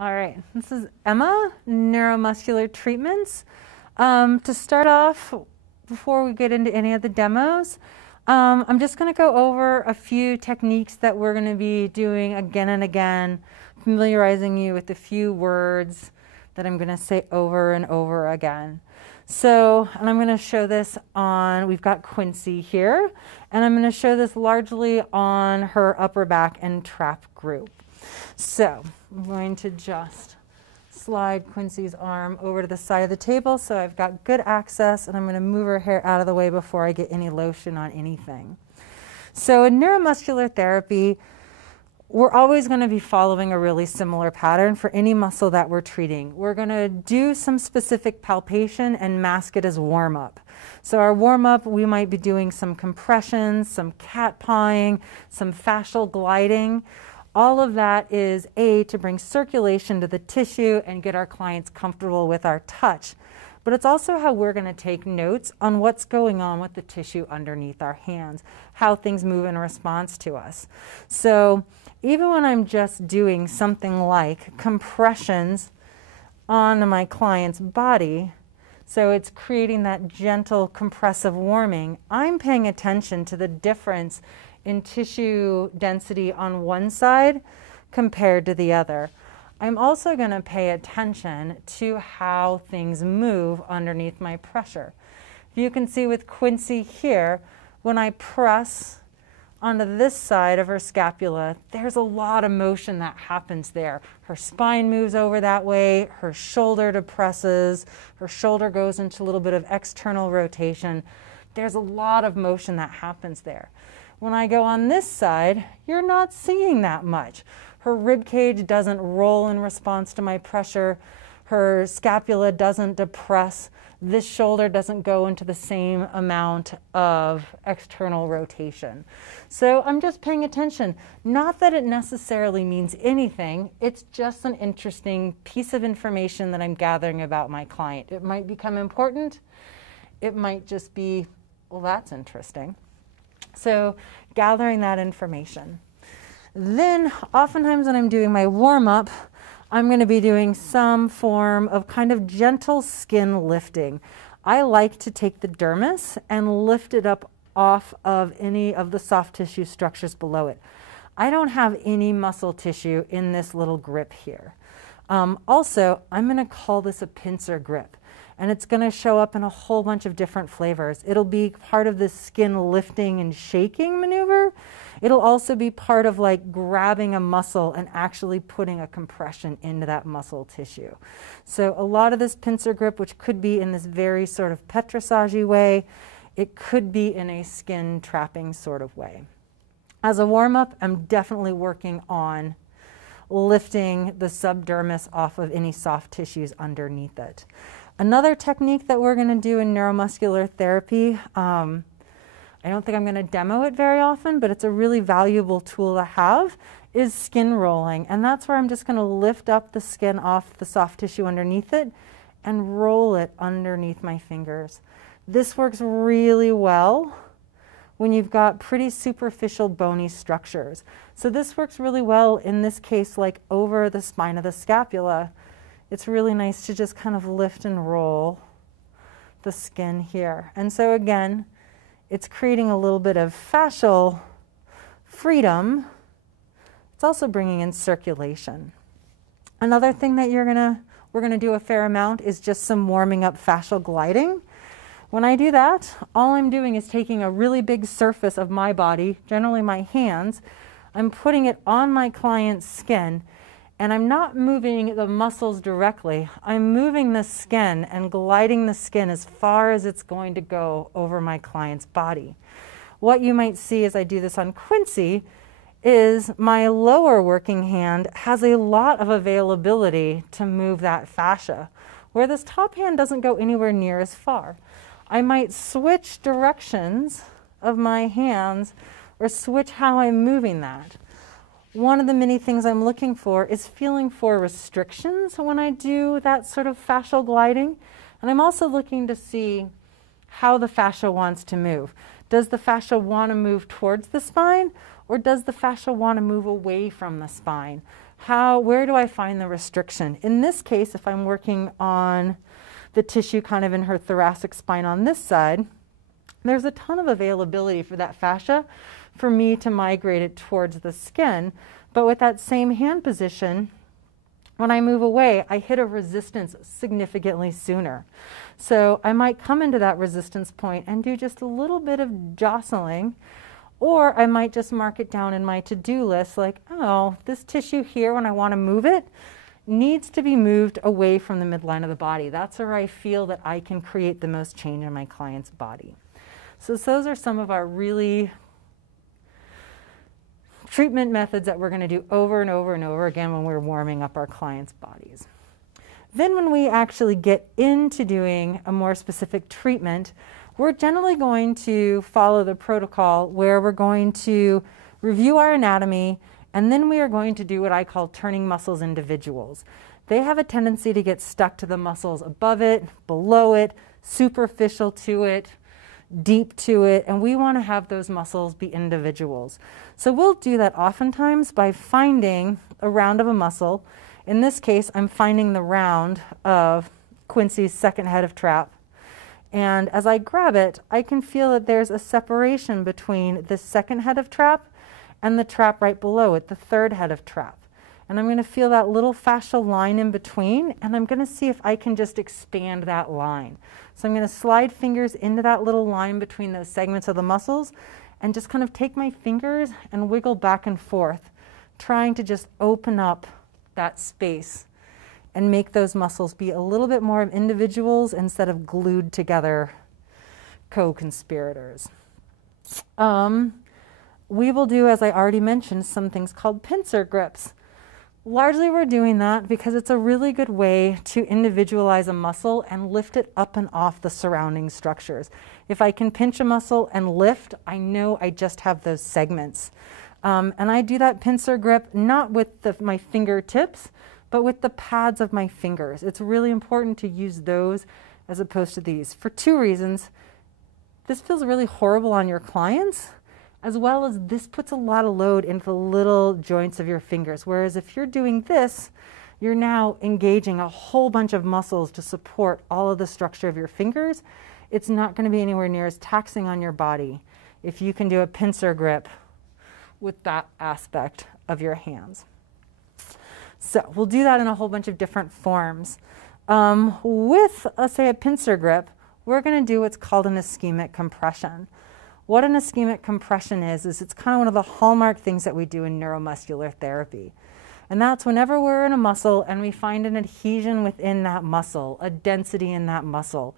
All right, this is Emma, Neuromuscular Treatments. To start off, before we get into any of the demos, I'm just going to go over a few techniques that we're going to be doing again and again, familiarizing you with a few words that I'm going to say over and over again. So, and I'm going to show this on, we've got Quincy here, and I'm going to show this largely on her upper back and trap group. So I'm going to just slide Quincy's arm over to the side of the table so I've got good access, and I'm going to move her hair out of the way before I get any lotion on anything. So in neuromuscular therapy, we're always going to be following a really similar pattern for any muscle that we're treating. We're going to do some specific palpation and mask it as warm-up. So our warm-up, we might be doing some compressions, some cat pawing, some fascial gliding. All of that is to bring circulation to the tissue and get our clients comfortable with our touch. But it's also how we're going to take notes on what's going on with the tissue underneath our hands, how things move in response to us. So even when I'm just doing something like compressions on my client's body, so it's creating that gentle compressive warming, I'm paying attention to the difference in tissue density on one side compared to the other. I'm also going to pay attention to how things move underneath my pressure. You can see with Quincy here, when I press onto this side of her scapula, there's a lot of motion that happens there. Her spine moves over that way, her shoulder depresses, her shoulder goes into a little bit of external rotation. There's a lot of motion that happens there. When I go on this side, you're not seeing that much. Her rib cage doesn't roll in response to my pressure. Her scapula doesn't depress. This shoulder doesn't go into the same amount of external rotation. So I'm just paying attention. Not that it necessarily means anything. It's just an interesting piece of information that I'm gathering about my client. It might become important. It might just be, well, that's interesting. So gathering that information. Then oftentimes when I'm doing my warm-up, I'm going to be doing some form of kind of gentle skin lifting. I like to take the dermis and lift it up off of any of the soft tissue structures below it. I don't have any muscle tissue in this little grip here. Also, I'm going to call this a pincer grip. And it's going to show up in a whole bunch of different flavors. It'll be part of this skin lifting and shaking maneuver. It'll also be part of like grabbing a muscle and actually putting a compression into that muscle tissue. So a lot of this pincer grip, which could be in this very sort of petrissage way, it could be in a skin trapping sort of way. As a warm-up, I'm definitely working on lifting the subdermis off of any soft tissues underneath it. Another technique that we're going to do in neuromuscular therapy, I don't think I'm going to demo it very often, but it's a really valuable tool to have, is skin rolling. And that's where I'm just going to lift up the skin off the soft tissue underneath it and roll it underneath my fingers. This works really well when you've got pretty superficial bony structures. So this works really well in this case, like over the spine of the scapula. It's really nice to just kind of lift and roll the skin here. And so again, it's creating a little bit of fascial freedom. It's also bringing in circulation. Another thing that we're gonna do a fair amount is just some warming up fascial gliding. When I do that, all I'm doing is taking a really big surface of my body, generally my hands, I'm putting it on my client's skin, and I'm not moving the muscles directly. I'm moving the skin and gliding the skin as far as it's going to go over my client's body. What you might see as I do this on Quincy is my lower working hand has a lot of availability to move that fascia, where this top hand doesn't go anywhere near as far. I might switch directions of my hands or switch how I'm moving that. One of the many things I'm looking for is feeling for restrictions when I do that sort of fascial gliding. And I'm also looking to see how the fascia wants to move. Does the fascia want to move towards the spine, or does the fascia want to move away from the spine? where do I find the restriction? In this case, if I'm working on the tissue kind of in her thoracic spine on this side, there's a ton of availability for that fascia for me to migrate it towards the skin. But with that same hand position, when I move away, I hit a resistance significantly sooner. So I might come into that resistance point and do just a little bit of jostling, or I might just mark it down in my to-do list like, oh, this tissue here, when I want to move it, needs to be moved away from the midline of the body. That's where I feel that I can create the most change in my client's body. So those are some of our really treatment methods that we're going to do over and over and over again when we're warming up our clients' bodies. Then when we actually get into doing a more specific treatment, we're generally going to follow the protocol where we're going to review our anatomy, and then we are going to do what I call turning muscles individuals. They have a tendency to get stuck to the muscles above it, below it, superficial to it, deep to it, and we want to have those muscles be individuals. So we'll do that oftentimes by finding a round of a muscle. In this case, I'm finding the round of Quincy's second head of trap. And as I grab it, I can feel that there's a separation between the second head of trap and the trap right below it, the third head of trap. And I'm going to feel that little fascial line in between, and I'm going to see if I can just expand that line. So I'm going to slide fingers into that little line between those segments of the muscles and just kind of take my fingers and wiggle back and forth, trying to just open up that space and make those muscles be a little bit more of individuals instead of glued together co-conspirators. We will do, as I already mentioned, some things called pincer grips. Largely we're doing that because it's a really good way to individualize a muscle and lift it up and off the surrounding structures. If I can pinch a muscle and lift, I know I just have those segments. And I do that pincer grip not with my fingertips, but with the pads of my fingers. It's really important to use those as opposed to these for two reasons. This feels really horrible on your clients, as well as this puts a lot of load into the little joints of your fingers. Whereas if you're doing this, you're now engaging a whole bunch of muscles to support all of the structure of your fingers. It's not going to be anywhere near as taxing on your body if you can do a pincer grip with that aspect of your hands. So we'll do that in a whole bunch of different forms. With, let's say, a pincer grip, we're going to do what's called an ischemic compression. What an ischemic compression is it's kind of one of the hallmark things that we do in neuromuscular therapy. And that's whenever we're in a muscle and we find an adhesion within that muscle, a density in that muscle,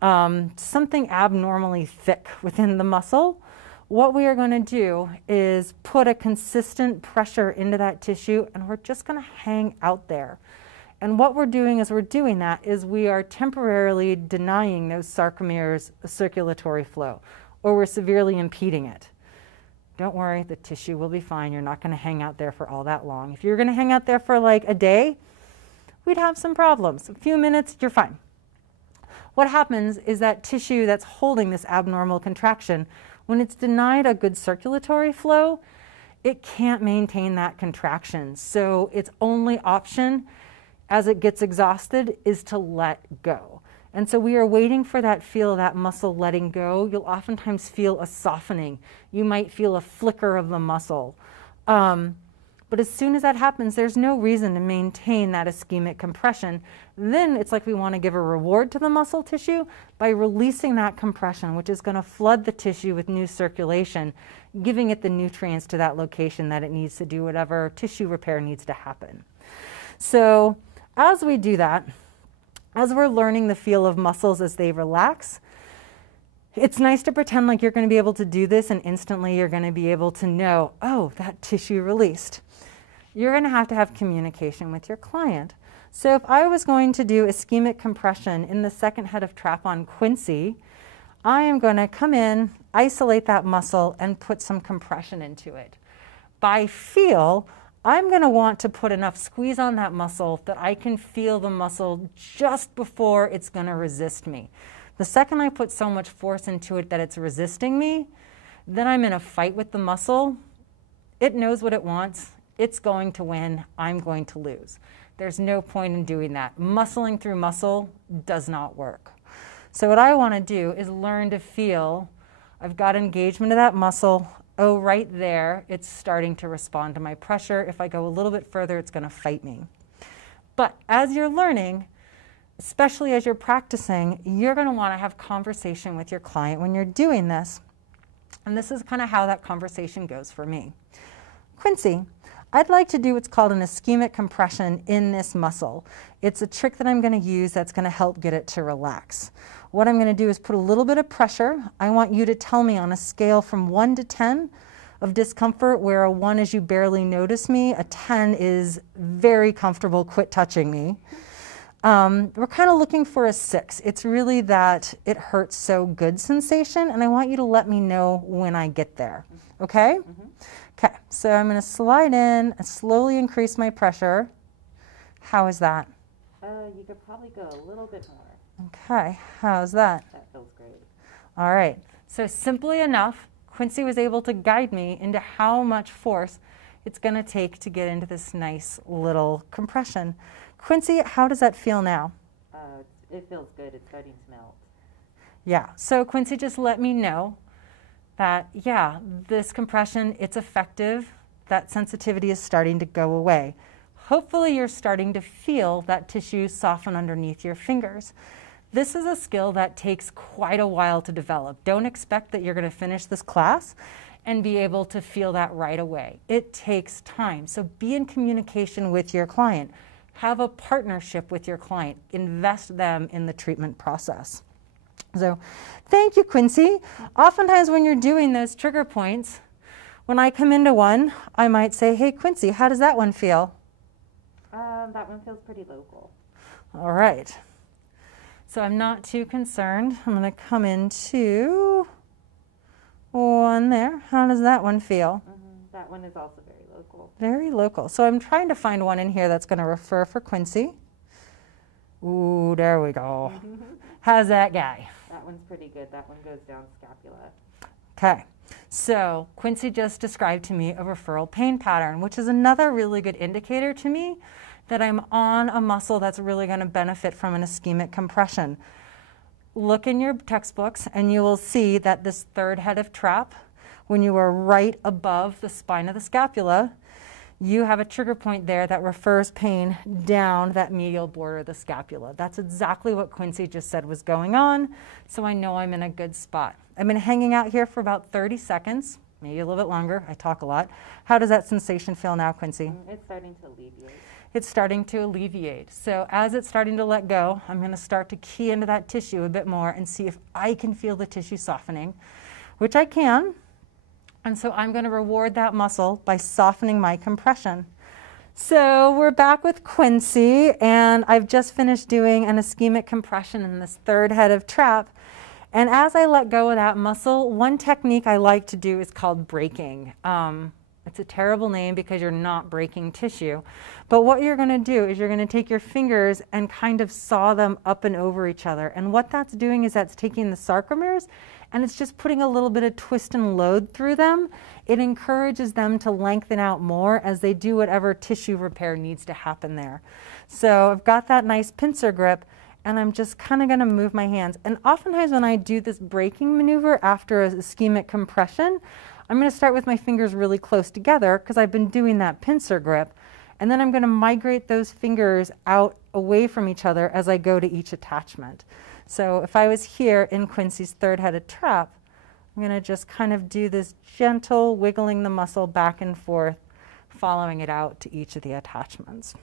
something abnormally thick within the muscle, what we are going to do is put a consistent pressure into that tissue, and we're just going to hang out there. And what we're doing as we're doing that is we are temporarily denying those sarcomeres circulatory flow, or we're severely impeding it. Don't worry, the tissue will be fine. You're not going to hang out there for all that long. If you're going to hang out there for like a day, we'd have some problems. A few minutes, you're fine. What happens is that tissue that's holding this abnormal contraction, when it's denied a good circulatory flow, it can't maintain that contraction. So its only option as it gets exhausted is to let go. And so we are waiting for that feel of that muscle letting go. You'll oftentimes feel a softening. You might feel a flicker of the muscle. But as soon as that happens, there's no reason to maintain that ischemic compression. Then it's like we want to give a reward to the muscle tissue by releasing that compression, which is going to flood the tissue with new circulation, giving it the nutrients to that location that it needs to do whatever tissue repair needs to happen. So as we do that, as we're learning the feel of muscles as they relax, it's nice to pretend like you're going to be able to do this and instantly you're going to be able to know, oh, that tissue released. You're going to have communication with your client. So if I was going to do ischemic compression in the second head of trap on Quincy, I am going to come in, isolate that muscle, and put some compression into it. By feel, I'm going to want to put enough squeeze on that muscle that I can feel the muscle just before it's going to resist me. The second I put so much force into it that it's resisting me, then I'm in a fight with the muscle. It knows what it wants. it's going to win, I'm going to lose. There's no point in doing that. Muscling through muscle does not work. So what I want to do is learn to feel, I've got engagement of that muscle. Oh, right there, it's starting to respond to my pressure. If I go a little bit further, it's going to fight me. But as you're learning, especially as you're practicing, you're going to want to have conversation with your client when you're doing this. And this is kind of how that conversation goes for me. Quincy, I'd like to do what's called an ischemic compression in this muscle. It's a trick that I'm going to use that's going to help get it to relax. What I'm going to do is put a little bit of pressure. I want you to tell me on a scale from 1 to 10 of discomfort, where a 1 is you barely notice me, a 10 is very comfortable, quit touching me. We're kind of looking for a 6. It's really that it hurts so good sensation, and I want you to let me know when I get there. Okay? Okay, so I'm going to slide in and slowly increase my pressure. How is that? You could probably go a little bit more. Okay, how's that? That feels great. All right, so simply enough, Quincy was able to guide me into how much force it's going to take to get into this nice little compression. Quincy, how does that feel now? It feels good. It's starting to melt. Yeah, so Quincy just let me know that, yeah, this compression, it's effective. That sensitivity is starting to go away. Hopefully you're starting to feel that tissue soften underneath your fingers. This is a skill that takes quite a while to develop. Don't expect that you're going to finish this class and be able to feel that right away. It takes time. So be in communication with your client. Have a partnership with your client. Invest them in the treatment process. So thank you, Quincy. Oftentimes when you're doing those trigger points, when I come into one, I might say, hey, Quincy, how does that one feel? That one feels pretty local. All right. So I'm not too concerned. I'm going to come into one there. How does that one feel? That one is also very local. Very local. So I'm trying to find one in here that's going to refer for Quincy. Ooh, there we go. How's that guy? That one's pretty good. That one goes down scapula. Okay. So Quincy just described to me a referral pain pattern, which is another really good indicator to me that I'm on a muscle that's really going to benefit from an ischemic compression. Look in your textbooks and you will see that this third head of trap, when you are right above the spine of the scapula, you have a trigger point there that refers pain down that medial border of the scapula. That's exactly what Quincy just said was going on, so I know I'm in a good spot. I've been hanging out here for about 30 seconds, maybe a little bit longer. I talk a lot. How does that sensation feel now, Quincy? It's starting to alleviate. It's starting to alleviate. So as it's starting to let go, I'm going to start to key into that tissue a bit more and see if I can feel the tissue softening, which I can. And so I'm going to reward that muscle by softening my compression. So we're back with Quincy, and I've just finished doing an ischemic compression in this third head of trap. And as I let go of that muscle, one technique I like to do is called breaking. It's a terrible name because you're not breaking tissue. But what you're going to do is you're going to take your fingers and kind of saw them up and over each other. And what that's doing is that's taking the sarcomeres and it's just putting a little bit of twist and load through them. It encourages them to lengthen out more as they do whatever tissue repair needs to happen there. So I've got that nice pincer grip, and I'm just kind of going to move my hands. And oftentimes when I do this breaking maneuver after a ischemic compression, I'm going to start with my fingers really close together because I've been doing that pincer grip. And then I'm going to migrate those fingers out away from each other as I go to each attachment. So if I was here in Quincy's third-headed trap, I'm going to just kind of do this gentle wiggling the muscle back and forth, following it out to each of the attachments.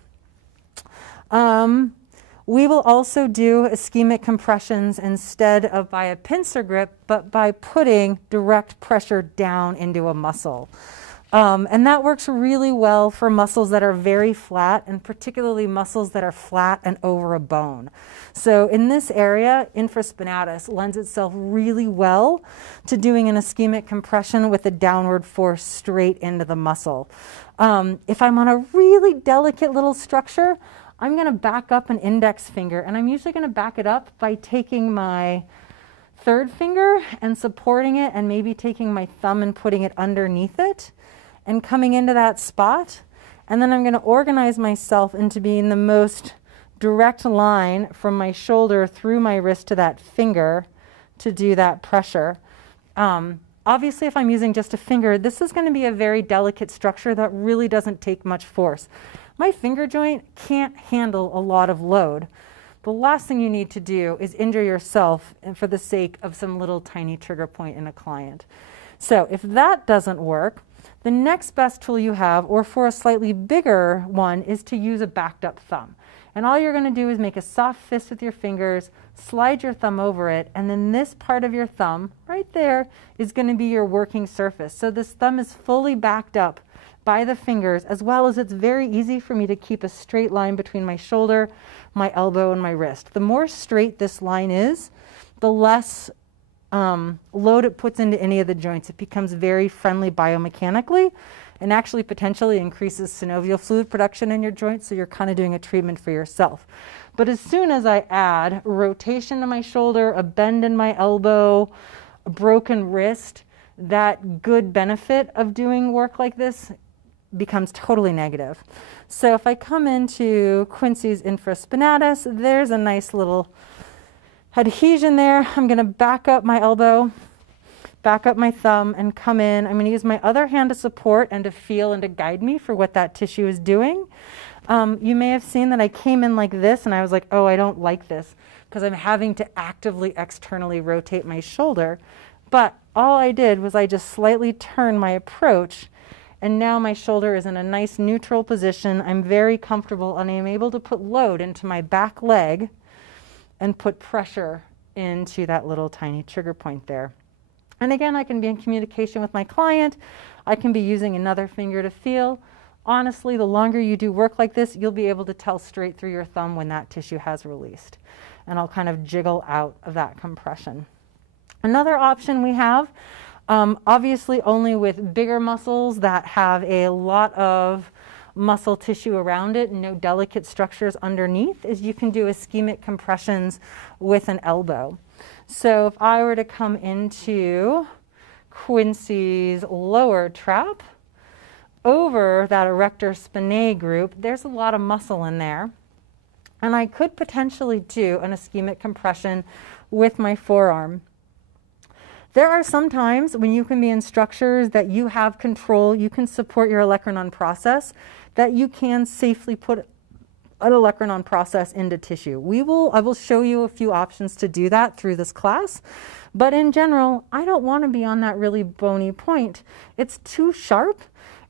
We will also do ischemic compressions instead of by a pincer grip, but by putting direct pressure down into a muscle. And that works really well for muscles that are very flat, and particularly muscles that are flat and over a bone. So in this area, infraspinatus lends itself really well to doing an ischemic compression with a downward force straight into the muscle. If I'm on a really delicate little structure, I'm going to back up an index finger, and I'm usually going to back it up by taking my third finger and supporting it, and maybe taking my thumb and putting it underneath it and coming into that spot. And then I'm going to organize myself into being the most direct line from my shoulder through my wrist to that finger to do that pressure. Obviously, if I'm using just a finger, this is going to be a very delicate structure that really doesn't take much force. My finger joint can't handle a lot of load. The last thing you need to do is injure yourself for the sake of some little tiny trigger point in a client. So if that doesn't work, the next best tool you have, or for a slightly bigger one, is to use a backed up thumb. And all you're going to do is make a soft fist with your fingers, slide your thumb over it, and then this part of your thumb right there is going to be your working surface. So this thumb is fully backed up by the fingers, as well as it's very easy for me to keep a straight line between my shoulder, my elbow, and my wrist. The more straight this line is, the less load it puts into any of the joints. It becomes very friendly biomechanically and actually potentially increases synovial fluid production in your joints, so you're kind of doing a treatment for yourself. But as soon as I add rotation to my shoulder, a bend in my elbow, a broken wrist, that good benefit of doing work like this becomes totally negative. So if I come into Quincy's infraspinatus, there's a nice little adhesion there. I'm going to back up my elbow, back up my thumb, and come in. I'm going to use my other hand to support and to feel and to guide me for what that tissue is doing. You may have seen that I came in like this and I was like, oh, I don't like this because I'm having to actively externally rotate my shoulder. But all I did was I just slightly turned my approach, and now my shoulder is in a nice neutral position. I'm very comfortable and I'm able to put load into my back leg and put pressure into that little tiny trigger point there. And again, I can be in communication with my client. I can be using another finger to feel. Honestly, the longer you do work like this, you'll be able to tell straight through your thumb when that tissue has released. And I'll kind of jiggle out of that compression. Another option we have, obviously only with bigger muscles that have a lot of muscle tissue around it and no delicate structures underneath, is you can do ischemic compressions with an elbow. So if I were to come into Quincy's lower trap, over that erector spinae group, there's a lot of muscle in there. And I could potentially do an ischemic compression with my forearm. There are some times when you can be in structures that you have control, you can support your olecranon process, that you can safely put an olecranon process into tissue. I will show you a few options to do that through this class. But in general, I don't want to be on that really bony point. It's too sharp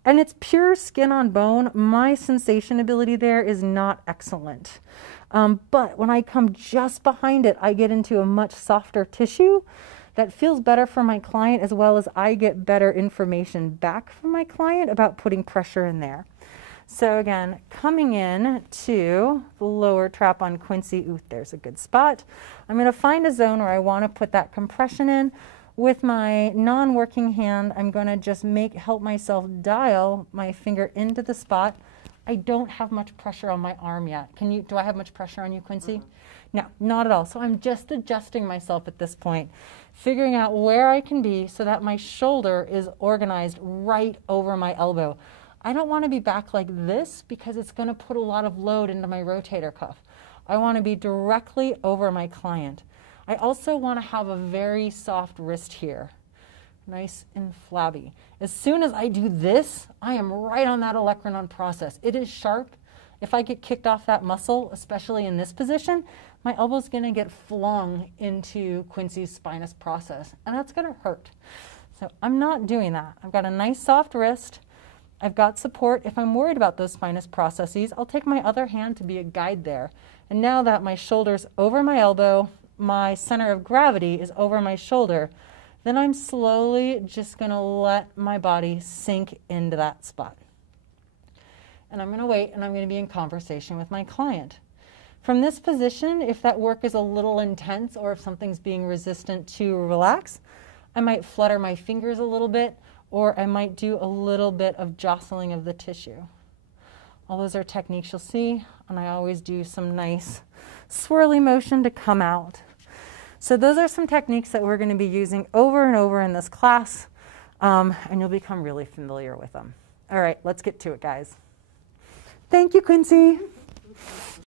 and it's pure skin on bone. My sensation ability there is not excellent. But when I come just behind it, I get into a much softer tissue that feels better for my client, as well as I get better information back from my client about putting pressure in there. So again, coming in to the lower trap on Quincy, ooh, there's a good spot. I'm going to find a zone where I want to put that compression in. With my non-working hand, I'm going to just help myself dial my finger into the spot. I don't have much pressure on my arm yet. Do I have much pressure on you, Quincy? No, not at all. So I'm just adjusting myself at this point, figuring out where I can be so that my shoulder is organized right over my elbow. I don't want to be back like this because it's going to put a lot of load into my rotator cuff. I want to be directly over my client. I also want to have a very soft wrist here, nice and flabby. As soon as I do this, I am right on that olecranon process. It is sharp. If I get kicked off that muscle, especially in this position, my elbow's going to get flung into Quincy's spinous process, and that's going to hurt. So I'm not doing that. I've got a nice soft wrist. I've got support. If I'm worried about those spinous processes, I'll take my other hand to be a guide there. And now that my shoulder's over my elbow, my center of gravity is over my shoulder, then I'm slowly just going to let my body sink into that spot. And I'm going to wait, and I'm going to be in conversation with my client. From this position, if that work is a little intense or if something's being resistant to relax, I might flutter my fingers a little bit, or I might do a little bit of jostling of the tissue. All those are techniques you'll see, and I always do some nice swirly motion to come out. So those are some techniques that we're going to be using over and over in this class, and you'll become really familiar with them. All right, let's get to it, guys. Thank you, Quincy.